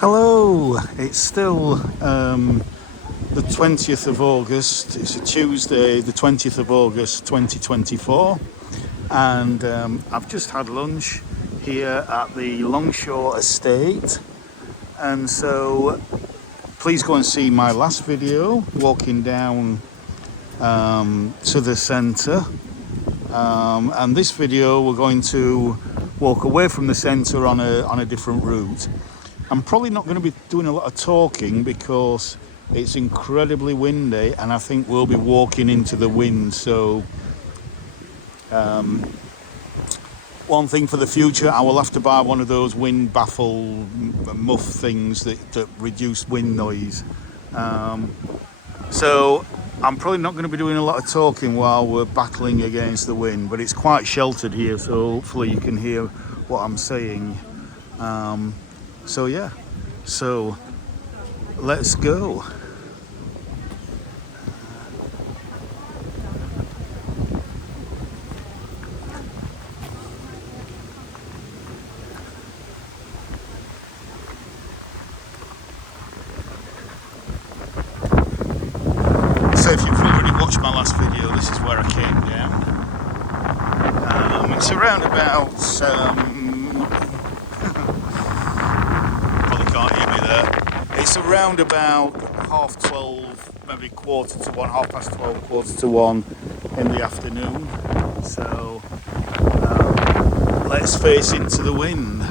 Hello, it's still the 20th of August. It's a Tuesday, the 20th of August 2024, and I've just had lunch here at the Longshaw estate. And so please go and see my last video walking down to the centre. And this video we're going to walk away from the centre on a different route. I'm probably not going to be doing a lot of talking because it's incredibly windy and I think we'll be walking into the wind. So one thing for the future, I will have to buy one of those wind baffle muff things that reduce wind noise. So I'm probably not going to be doing a lot of talking while we're battling against the wind, but it's quite sheltered here, so hopefully you can hear what I'm saying. So yeah, so let's go. So if you've already watched my last video, this is where I came down. It's around about can't hear me there. It's around about 12:30, maybe 1:45, 12:15, 1:45 in the afternoon. So let's face into the wind.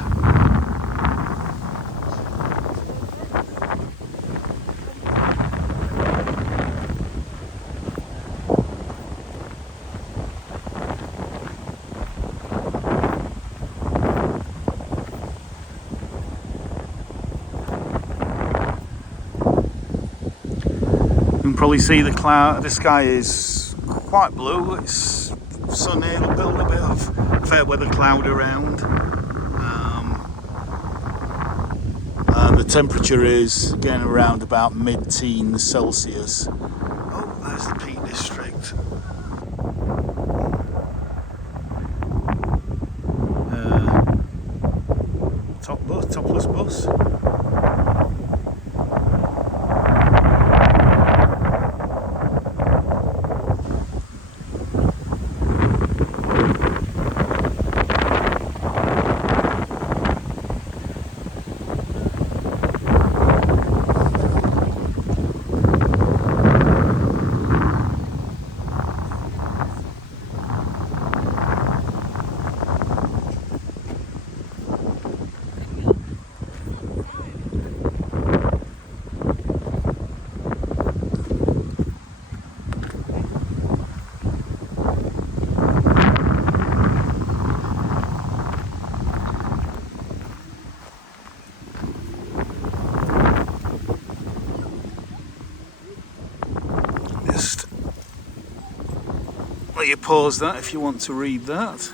You can probably see the sky is quite blue. It's sunny. It'll build a bit of fair weather cloud around, and the temperature is again around about mid-teens Celsius. Oh, there's the Peak District. Topless bus. Just let you pause that if you want to read that.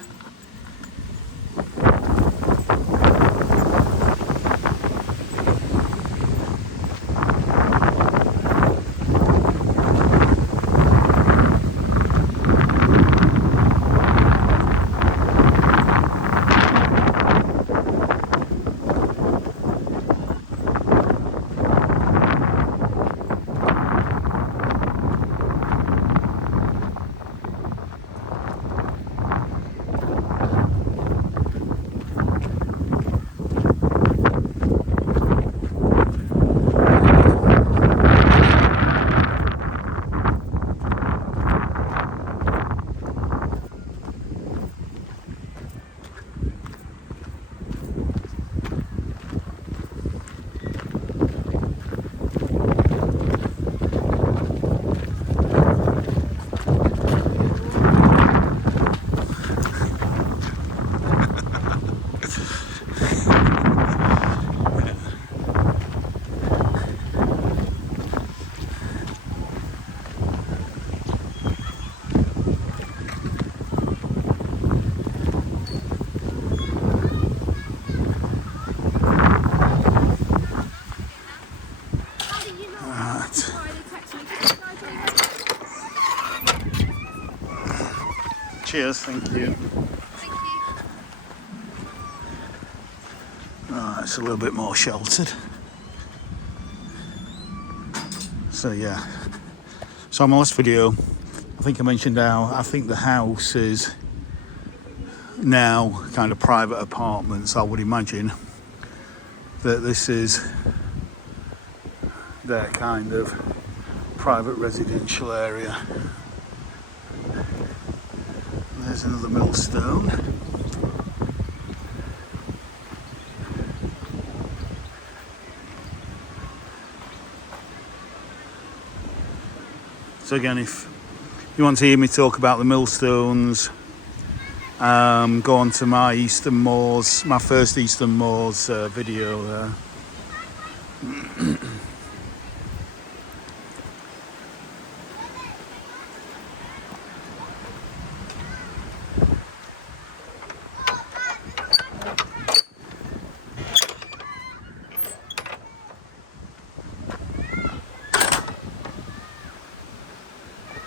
Cheers, thank you. Oh, it's a little bit more sheltered. So yeah. So on my last video, I think I mentioned how I think the house is now kind of private apartments. I would imagine that this is their kind of private residential area. There's another millstone. So again, if you want to hear me talk about the millstones, go on to my Eastern Moors, my first Eastern Moors video there.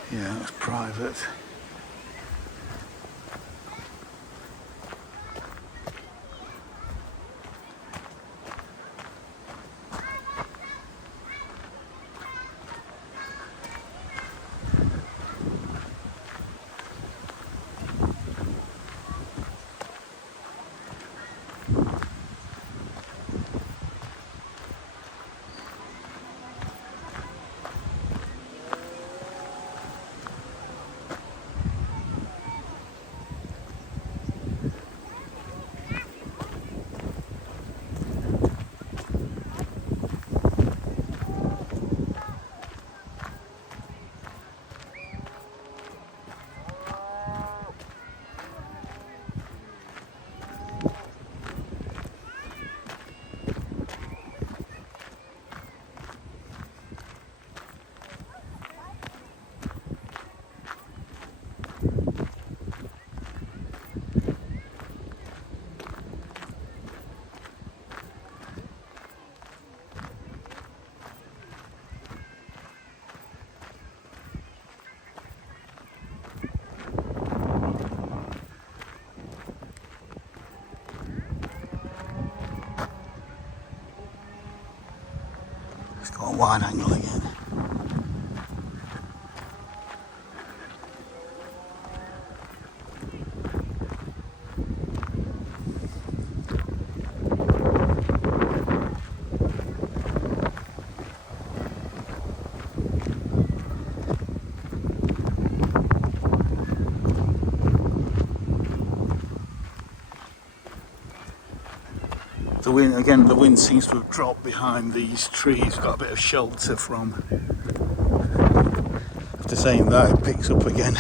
Yeah, it's private. It's got a wide angle again. The wind, again, the wind seems to have dropped behind these trees, got a bit of shelter from. After saying that, it picks up again.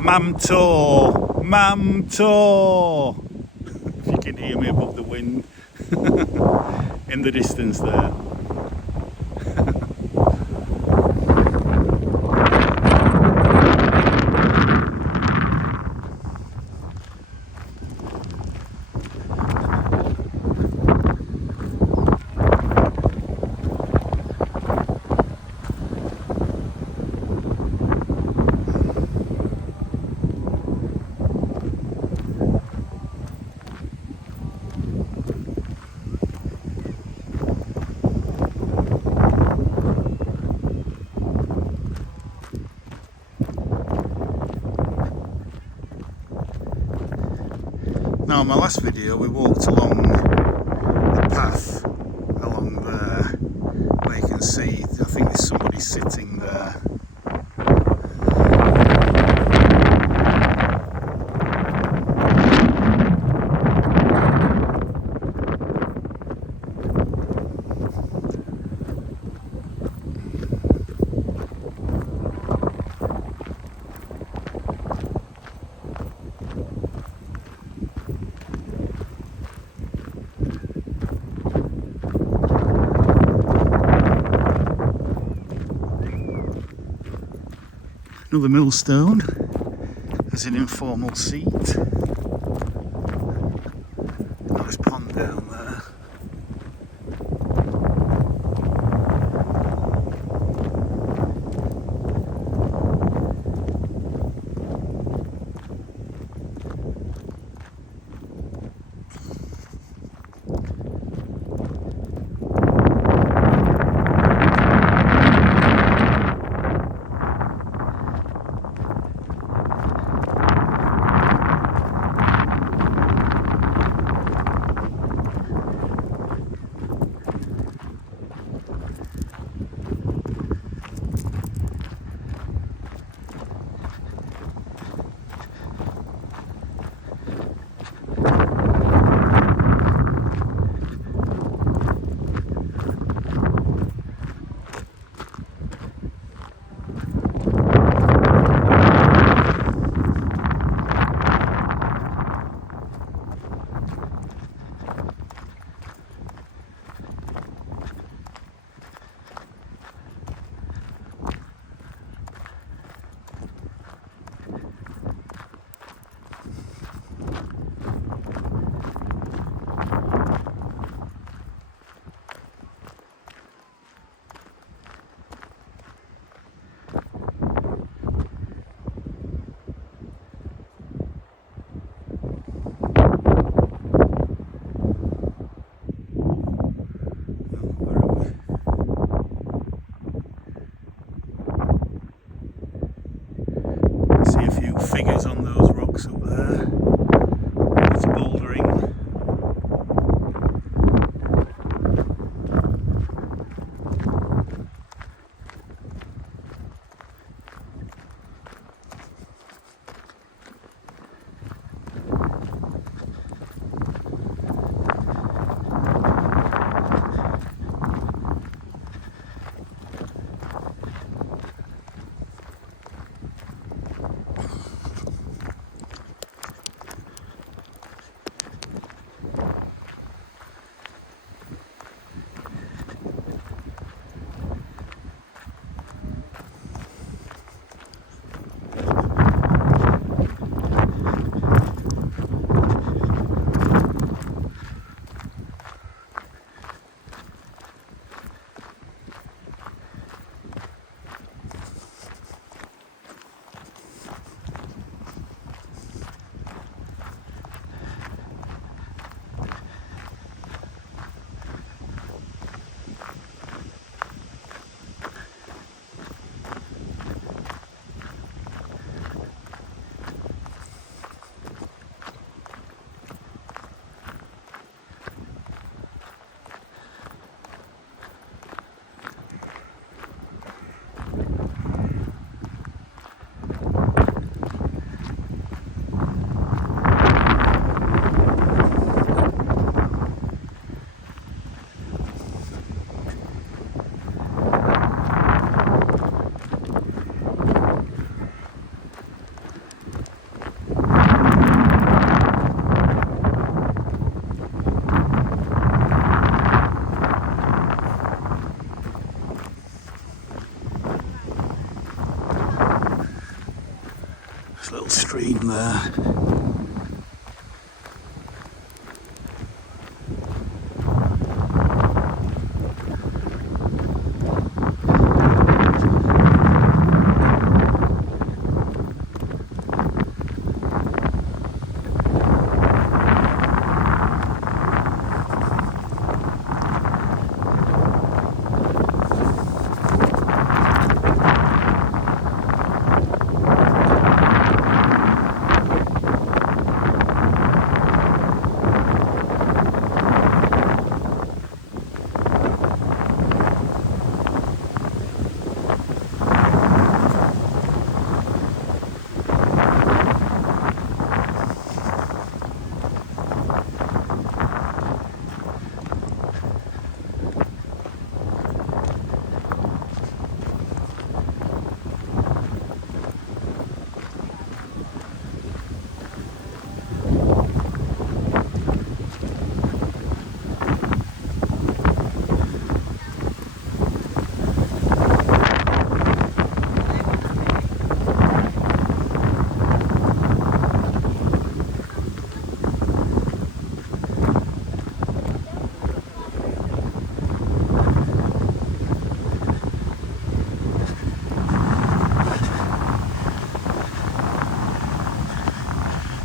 Mamtor! Mamtor! If you can hear me above the wind in the distance there. Now, in my last video, we walked along the path along there, where you can see, I think there's somebody sitting there. Another millstone as an informal seat. Nice pond down there.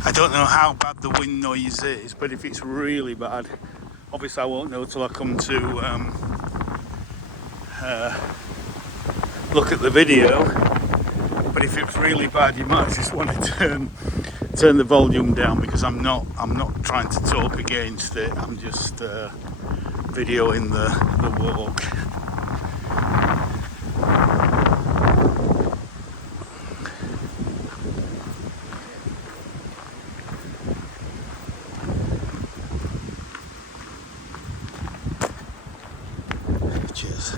I don't know how bad the wind noise is, but if it's really bad, obviously I won't know till I come to look at the video. But if it's really bad, you might just want to turn the volume down, because I'm not trying to talk against it. I'm just videoing the walk. Cheers.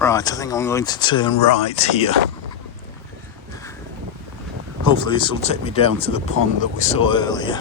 Right, I think I'm going to turn right here. Hopefully this will take me down to the pond that we saw earlier.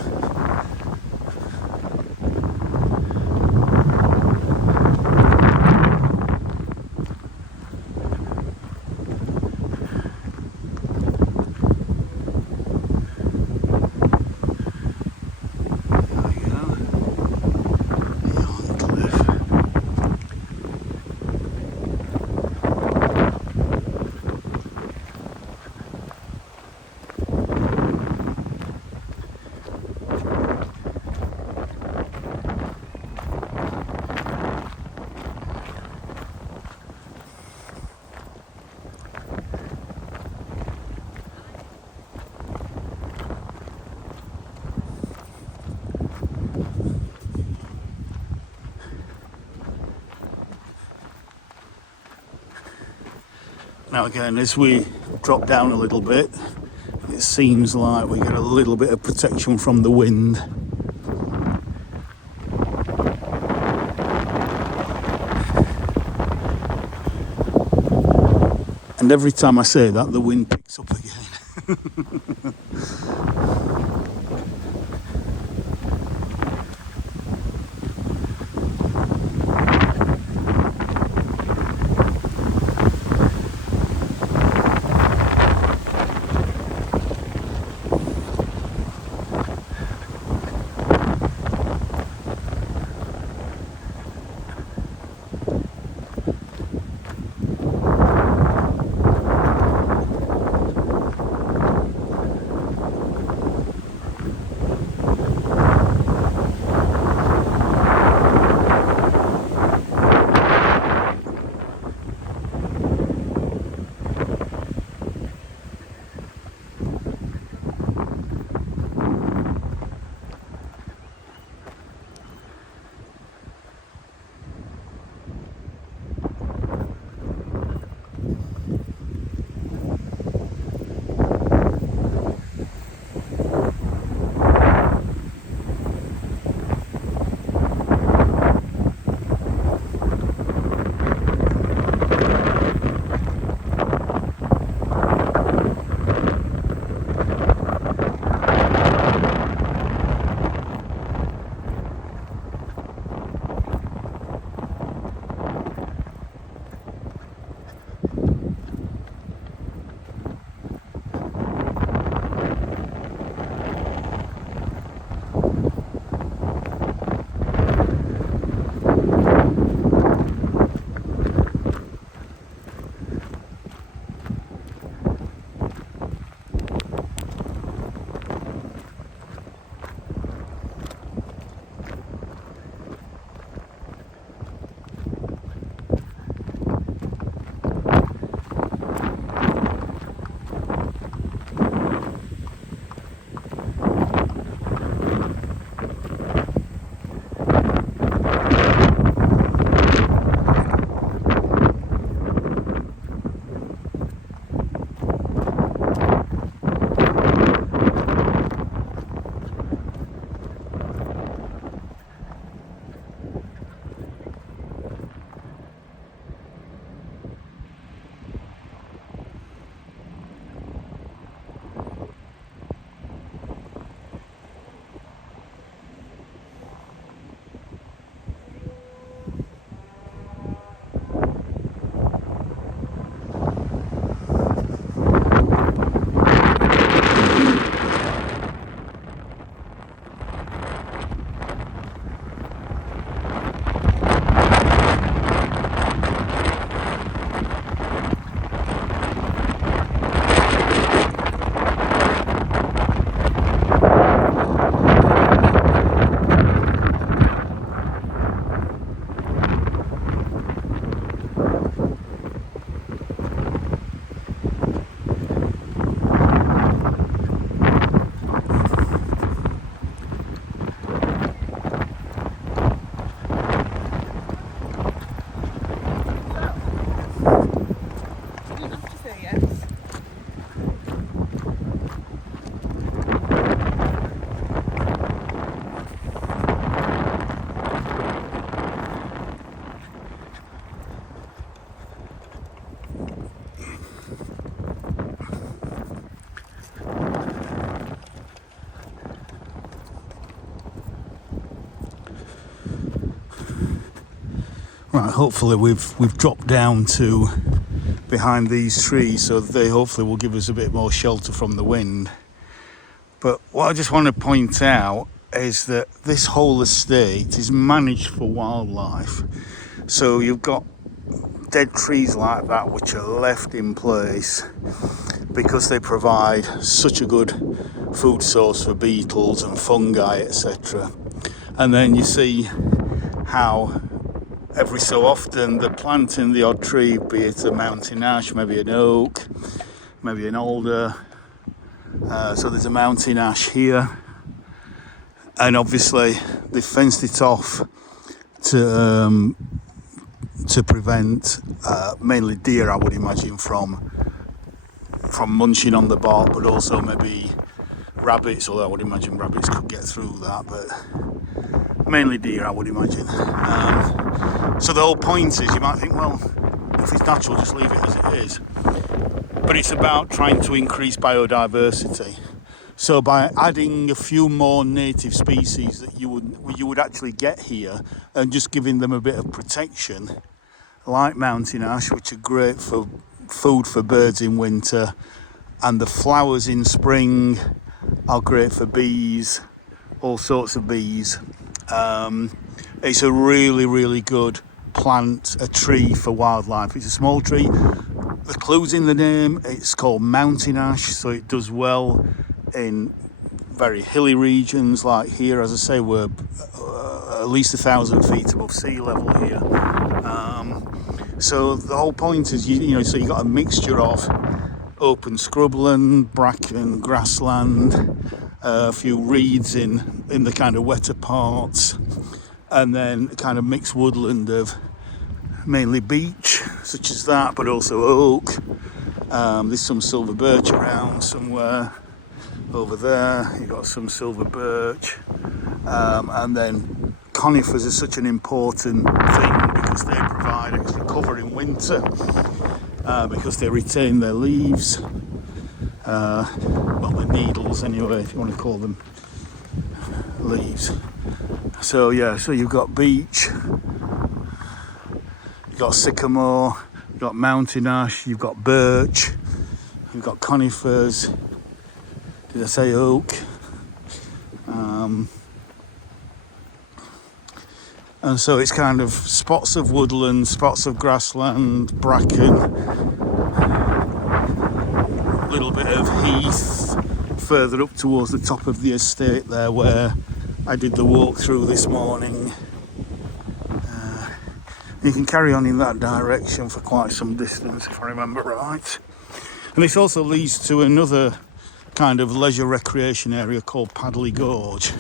Now again, as we drop down a little bit, it seems like we get a little bit of protection from the wind. And every time I say that, the wind picks up again. Right, hopefully we've dropped down to behind these trees, so they hopefully will give us a bit more shelter from the wind. But what I just want to point out is that this whole estate is managed for wildlife. So you've got dead trees like that which are left in place because they provide such a good food source for beetles and fungi, etc. And then you see how every so often they're planting the odd tree, be it a mountain ash, maybe an oak, maybe an alder. So there's a mountain ash here, and obviously they fenced it off to prevent mainly deer, I would imagine, from munching on the bark, but also maybe rabbits, although I would imagine rabbits could get through that, but mainly deer, I would imagine. So the whole point is, you might think, well, if it's natural, just leave it as it is. But it's about trying to increase biodiversity. So by adding a few more native species that you would actually get here, and just giving them a bit of protection, like mountain ash, which are great for food for birds in winter, and the flowers in spring are great for bees, all sorts of bees. It's a really, really good plant, a tree for wildlife. It's a small tree. The clue's in the name. It's called mountain ash, so it does well in very hilly regions like here. As I say, we're at least 1,000 feet above sea level here. So the whole point is, so you got a mixture of open scrubland, bracken, grassland, a few reeds in the kind of wetter parts, and then a kind of mixed woodland of mainly beech, such as that, but also oak. There's some silver birch around somewhere. Over there, you've got some silver birch. And then conifers are such an important thing because they provide extra cover in winter, because they retain their leaves. Well, the needles anyway, if you want to call them leaves. So yeah, so you've got beech, you've got sycamore, you've got mountain ash, you've got birch, you've got conifers. Did I say oak? And so it's kind of spots of woodland, spots of grassland, bracken, a little bit of heath further up towards the top of the estate there where I did the walk through this morning. You can carry on in that direction for quite some distance, if I remember right. And this also leads to another kind of leisure recreation area called Padley Gorge,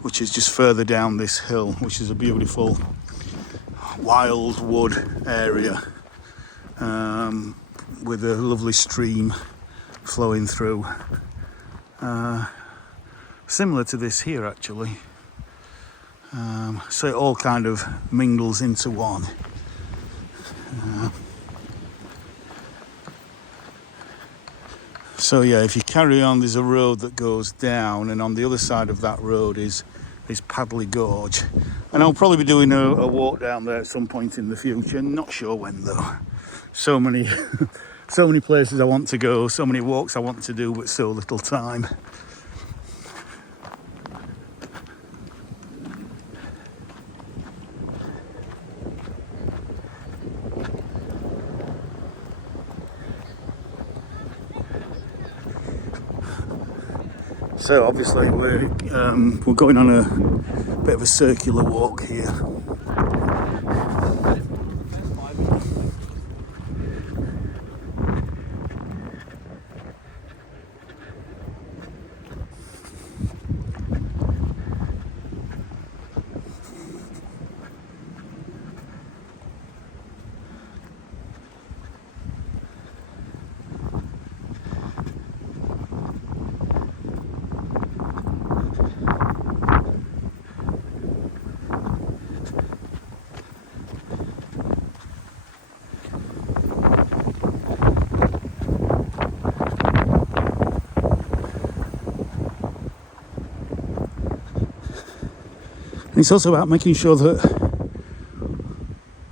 which is just further down this hill, which is a beautiful wild wood area, with a lovely stream flowing through, similar to this here actually. So it all kind of mingles into one. So yeah, if you carry on, there's a road that goes down, and on the other side of that road is Padley Gorge. And I'll probably be doing a walk down there at some point in the future. Not sure when though. So many so many places I want to go, so many walks I want to do, but so little time. So obviously we're going on a bit of a circular walk here. And it's also about making sure that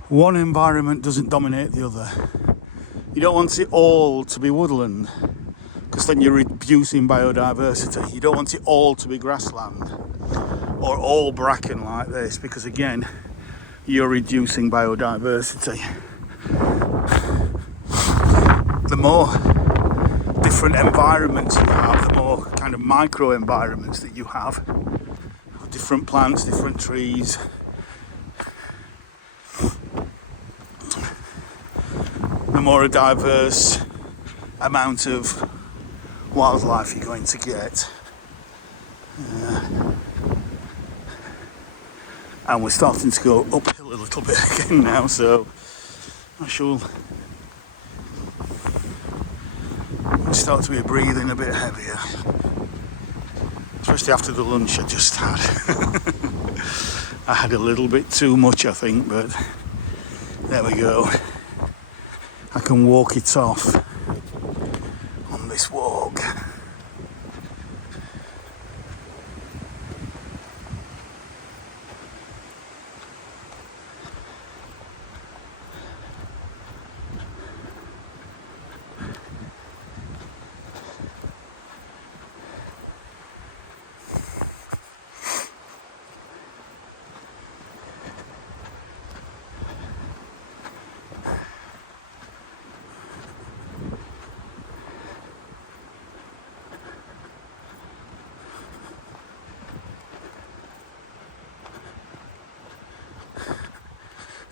one environment doesn't dominate the other. You don't want it all to be woodland, because then you're reducing biodiversity. You don't want it all to be grassland or all bracken like this, because again, you're reducing biodiversity. The more different environments you have, the more kind of micro environments that you have, different plants, different trees, the more a diverse amount of wildlife you're going to get. And we're starting to go uphill a little bit again now, so I shall start to be breathing a bit heavier, especially after the lunch I just had. I had a little bit too much, I think, but there we go. I can walk it off on this walk.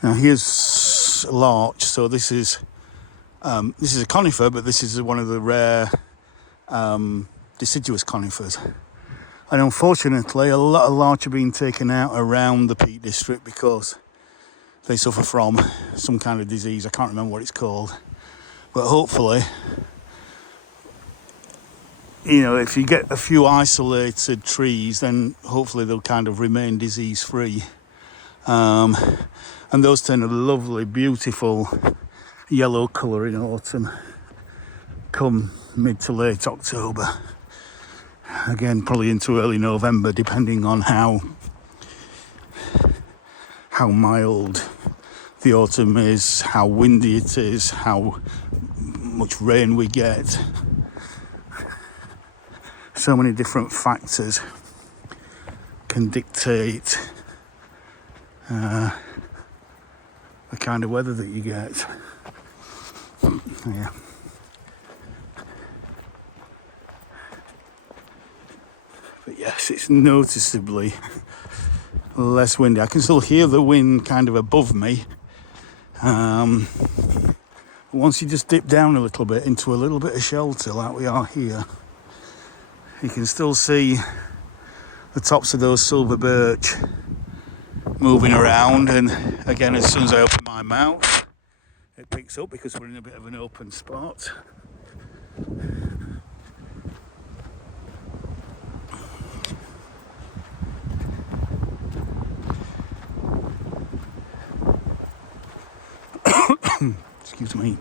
Now here's a larch, so this is a conifer, but this is one of the rare deciduous conifers. And unfortunately, a lot of larch are being taken out around the Peak District because they suffer from some kind of disease. I can't remember what it's called, but hopefully, you know, if you get a few isolated trees, then hopefully they'll kind of remain disease-free. And those turn a lovely, beautiful yellow colour in autumn, come mid to late October. Again, probably into early November, depending on how mild the autumn is, how windy it is, how much rain we get. So many different factors can dictate the kind of weather that you get. Yeah. But yes, it's noticeably less windy. I can still hear the wind kind of above me. Once you just dip down a little bit into a little bit of shelter like we are here, you can still see the tops of those silver birch moving around, and again, as soon as I open my mouth, it picks up because we're in a bit of an open spot. Excuse me.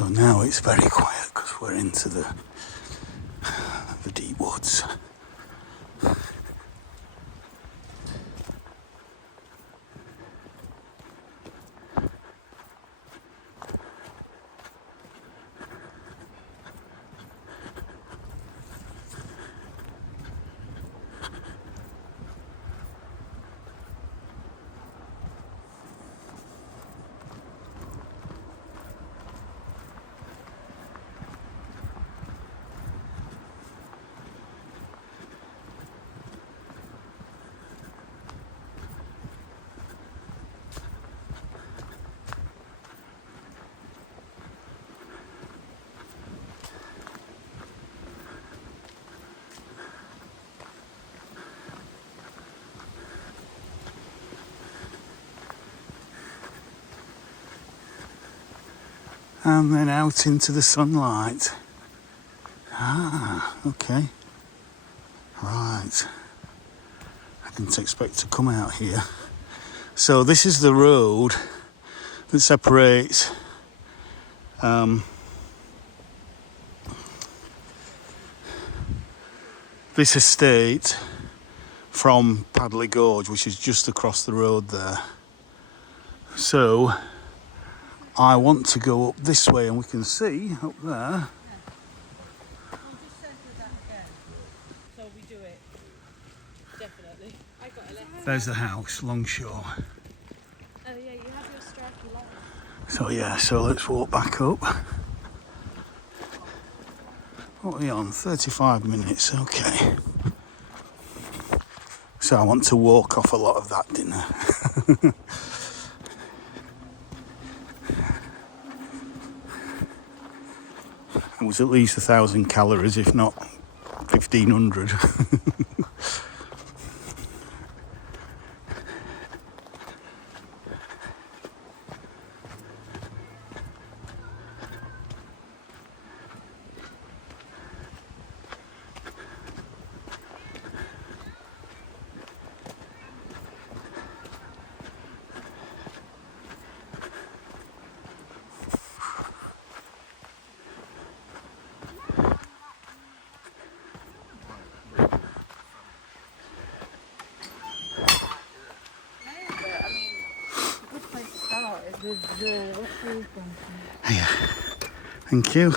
So now it's very quiet because we're into the deep woods. And then out into the sunlight. Ah, okay. Right. I didn't expect to come out here. So this is the road that separates this estate from Padley Gorge, which is just across the road there. So I want to go up this way, and we can see up there. So we do it. Definitely. I got a letter. There's the house, Longshaw. Oh yeah, you have your stripy line. So yeah, so let's walk back up. What are we on? 35 minutes, okay. So I want to walk off a lot of that dinner. It was at least 1,000 calories, if not 1,500. Yeah, thank you.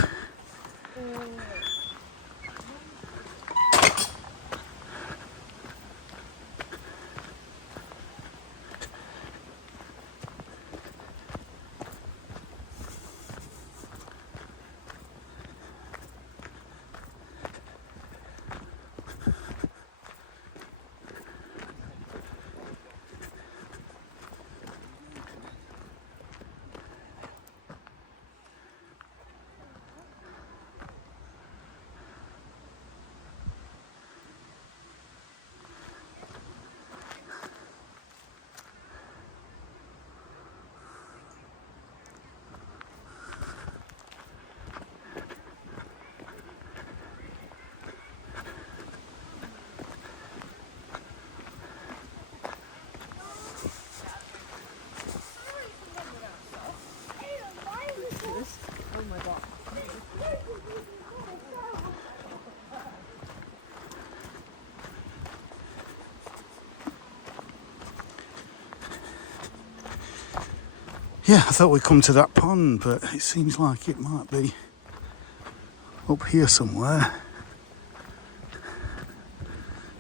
Oh my god. Yeah, I thought we'd come to that pond, but it seems like it might be up here somewhere.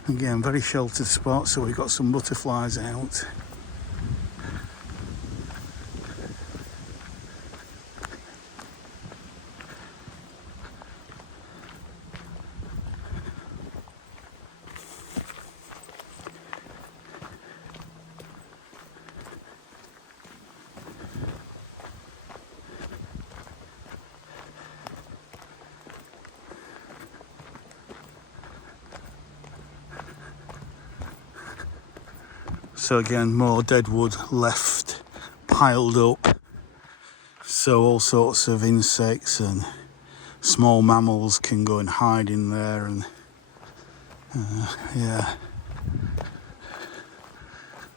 Again, very sheltered spot, so we've got some butterflies out. So again, more dead wood left, piled up. So all sorts of insects and small mammals can go and hide in there, and yeah.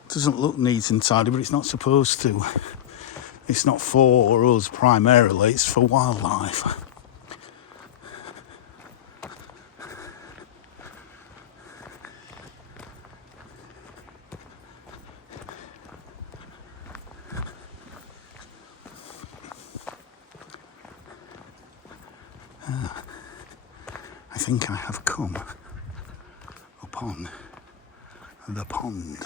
Doesn't look neat and tidy, but it's not supposed to. It's not for us primarily, it's for wildlife. I think I have come upon the pond.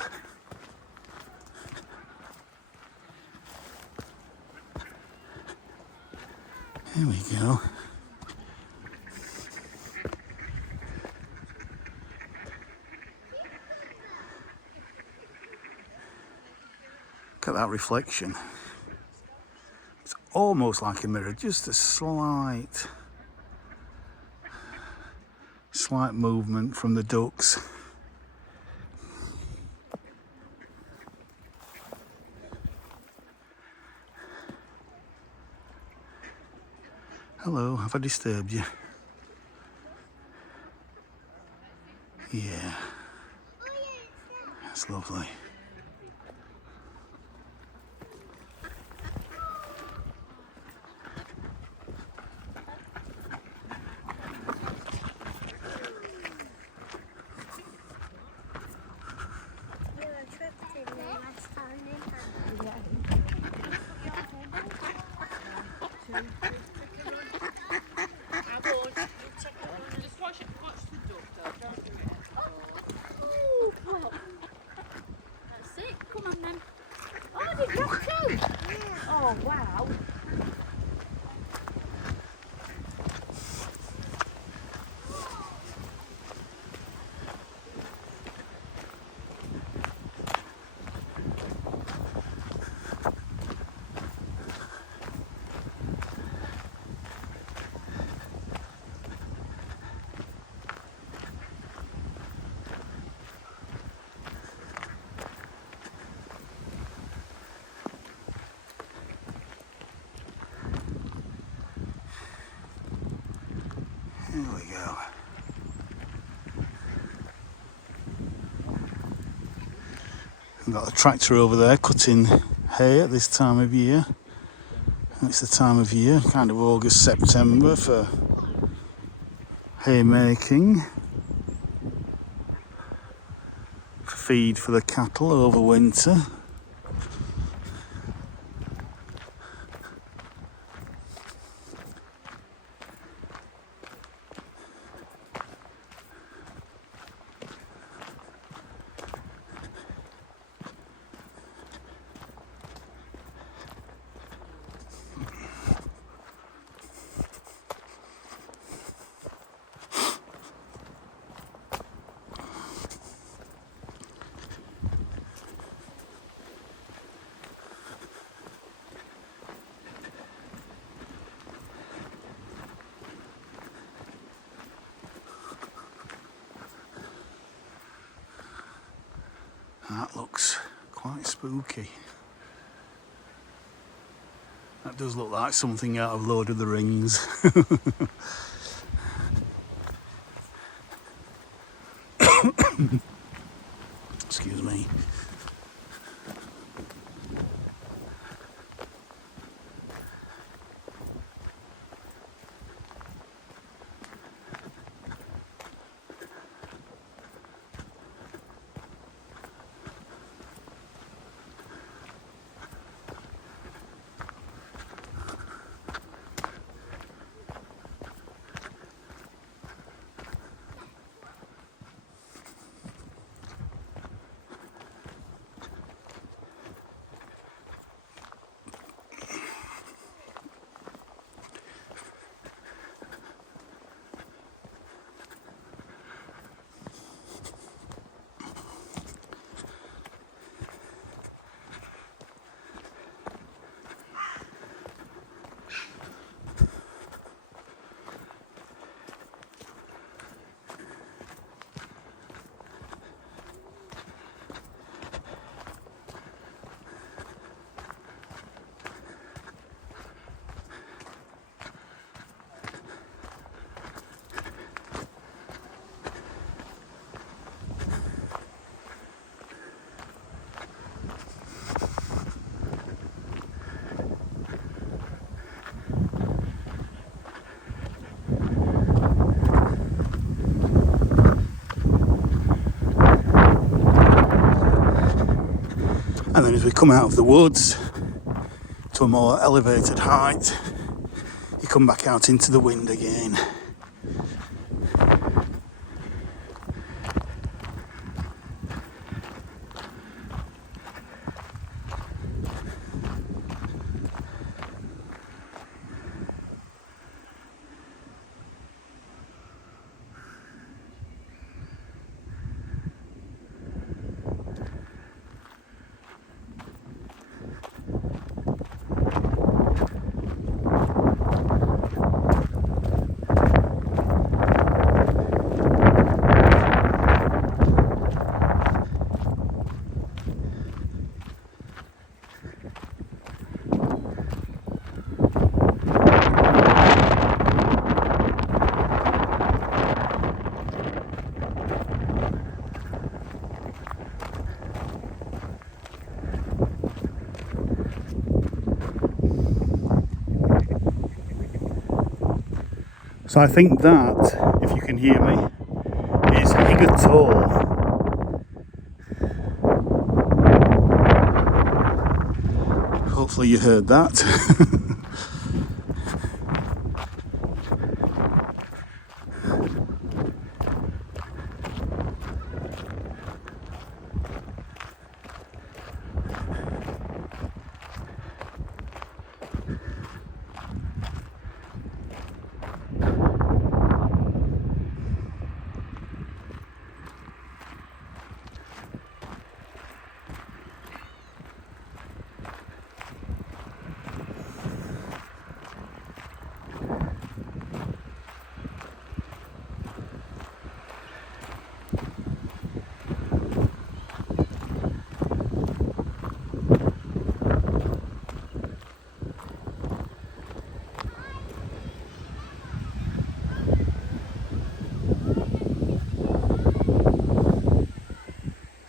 Here we go. Look at that reflection. It's almost like a mirror, just a slight movement from the ducks. Hello, have I disturbed you? Yeah, that's lovely. Oh, wow. Here we go. We've got a tractor over there cutting hay at this time of year. It's the time of year, kind of August, September, for haymaking. Feed for the cattle over winter. That looks quite spooky. That does look like something out of Lord of the Rings. Excuse me. then as we come out of the woods to a more elevated height, you come back out into the wind again. So I think that, if you can hear me, is Higatall. Hopefully you heard that.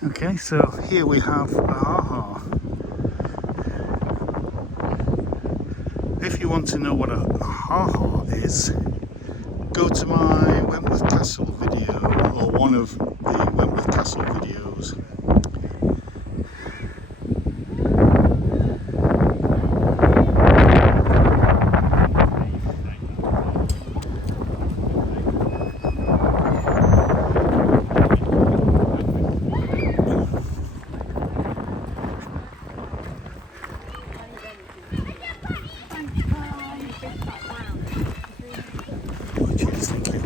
Okay, so here we have aha. If you want to know what a ha is, go to my Wentworth Castle video, or one of the Wentworth Castle videos. Cheers, thank you.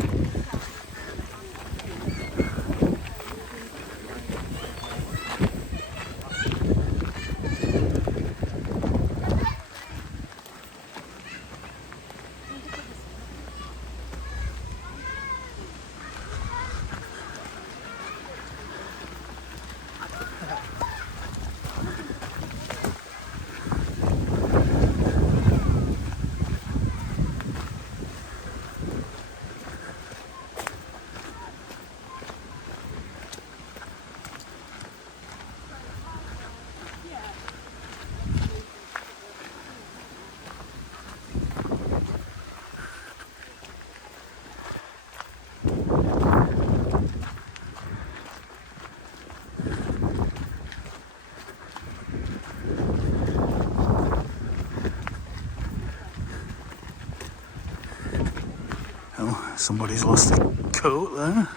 Oh, somebody's lost a coat there.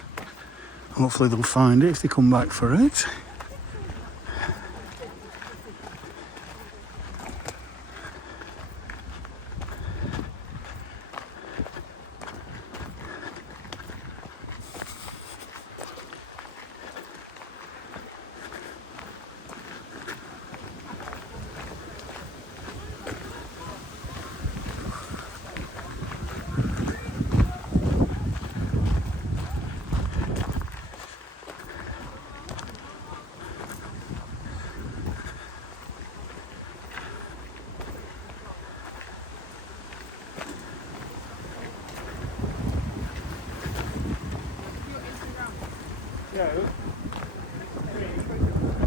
Hopefully they'll find it if they come back for it.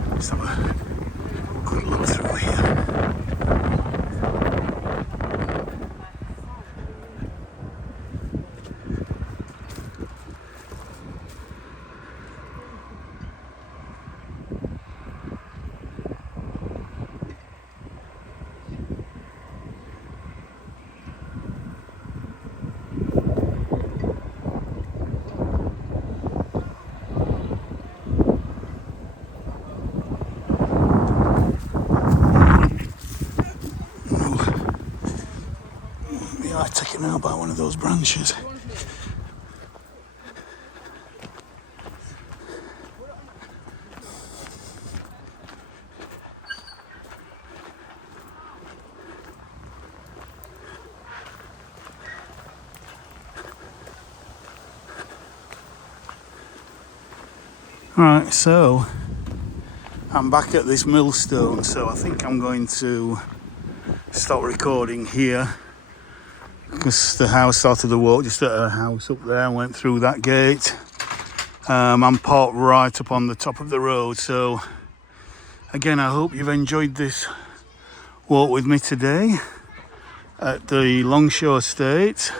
Let's have a good look through here. now by one of those branches. Right, so I'm back at this millstone, so I think I'm going to stop recording here because the house started to walk just at a house up there and went through that gate. I'm parked right up on the top of the road, so again, I hope you've enjoyed this walk with me today at the Longshaw estate.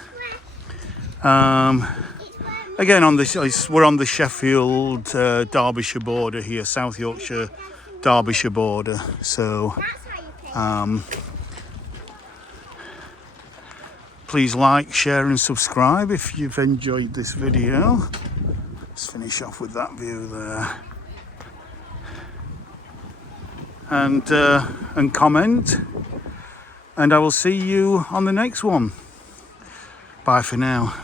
Again, we're on the Sheffield Derbyshire border here, South Yorkshire Derbyshire border. So please like, share and subscribe if you've enjoyed this video. Let's finish off with that view there. And comment. And I will see you on the next one. Bye for now.